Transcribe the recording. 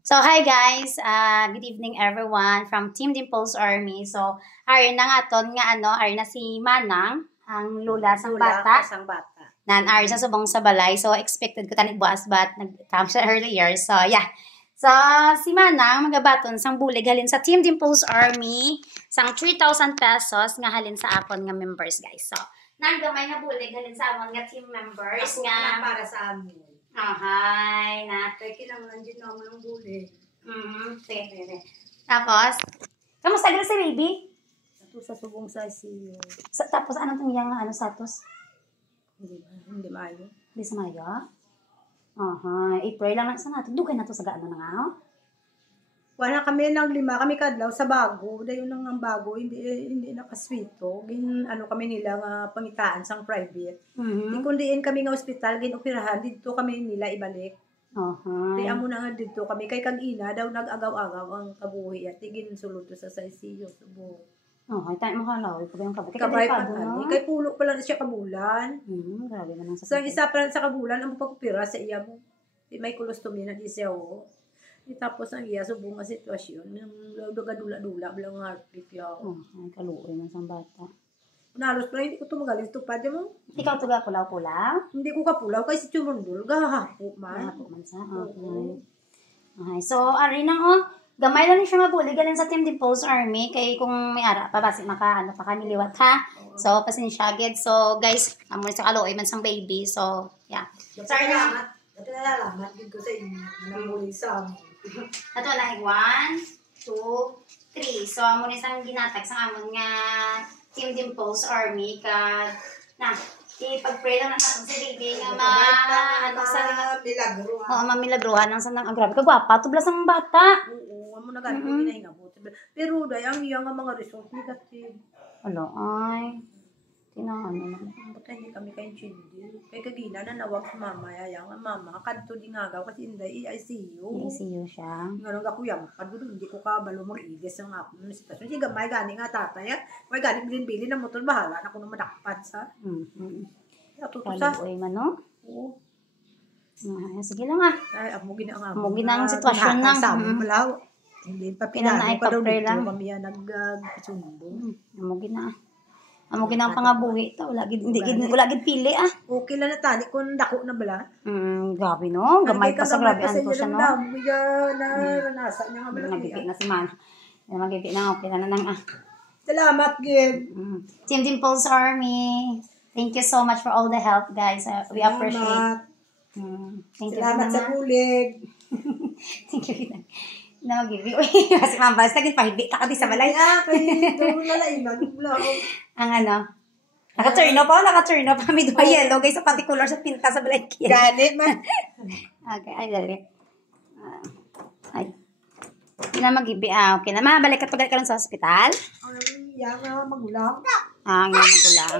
So, hi guys! Good evening everyone from Team Dimples Army. So, ari na nga ton nga ari na si Manang, ang lula sang bata. Nan ari sa subong sa balay. So, expected ko tani buas but nag-come siya earlier. So, yeah. So, si Manang magabaton sang bulig halin sa Team Dimples Army sang 3,000 pesos nga halin sa akon nga members guys. So, nang gamay nga bulig halin sa amon nga team members ako nga para sa amin. Hi, na. Kaya kinanglan din naman ng bulig. Sige. Tapos, kamusta gira si baby? Ito sa subong sa siyo. Tapos, anong tumiyang status? Hindi maayo. Hindi sa Mayo? April lang na sa natin. Dugay na to sa gaano na nga, oh? Wala kami ng 5 kami kadlaw sa bago. Dayon nang ang bago, hindi nakaswito. Kami nila nga pangitaan sang private. Di kundiin kami nga ospital, operahan dito kami nila ibalik. Kaya mo na nga dito kami kay kag-ina daw nag-agaw-agaw ang kabuhi at tigin sulod to sa ICU subo. Tayo mo kalaw. Kabay pa no? Kay pulo pa lang siya kabulan. Grabe naman sa isa pa sa kabulan ang pag-opera sa iya mo. May colostomy na di siya o. Tapos ang iya subong nga sitwasyon ng dula-dula bilang heartbeat yaw. Kaluoy man sang bata. Nalos pa hindi ko tumagaling tupad mo. Ikaw tuga pulaw-pulaw? Hindi ko kapulaw kay si Chumundul gahapo man. Gahapo man sa. So ari na gamay lang siya mabulig galing sa Team Dimples Army kay kung may ara pa basi pa kaniliwat ha. So pasensya gid. So guys, amo sa kaluoy man sang baby. So yeah. Sorry na. Salamat gid ko sa inyo. Namulig sa amin. Ato na 1, 2, 3. So amo ni sang ginatag sa amon nga Team Dimples Army ka na ipag-pray lang natin si baby nga milagro. Mamilagruhan ang sanang grabe ka gwapa tublas ang bata. Oo, amo na ganito ginahingabot. Pero dayang iya nga mga result negative. Ala ay tinano naman. Bakit hindi kami kayo chindi? Kaya kagina na nawag sa mama, yayang ang mama, kadto di nga gaw kasi hindi ICU. ICU siya. Nga nang ako yung kadto hindi ko kabalo mag-iges ang ako ng sitwasyon. Sige, may gani nga tatay, may gani bilin-bilin ng motor, bahala na kung madakpat sa. Kaluoy man, no? Oo. Sige lang Ay, amugin ang ang sitwasyon ng. Malaw. Hindi pa pinano ka daw dito, kami yan nag-sundo. Amugin ang pangabuhi to. Wala gid pili Okay lang na tani kung dako na bala. Grabe no. Gamay pa sa grabe anto siya no. Naranasan niya nga bala. Nagigit na si Man. Magigit na okay na nang Salamat gid. Team Dimples Army. Thank you so much for all the help guys. We appreciate. Thank you. Salamat sa bulig. Thank you. Na mag-give kasi mambas naging pahibit ka di sa balay. Kay daw lalainan ang naka-turn off kami do yellow guys sa particular sa pinta sa balay. Gani man. Okay, ay dali. Ay. Na mag-give okay na mabalik ka pag ka lang sa ospital. Ang yang magulang. Ang magulang.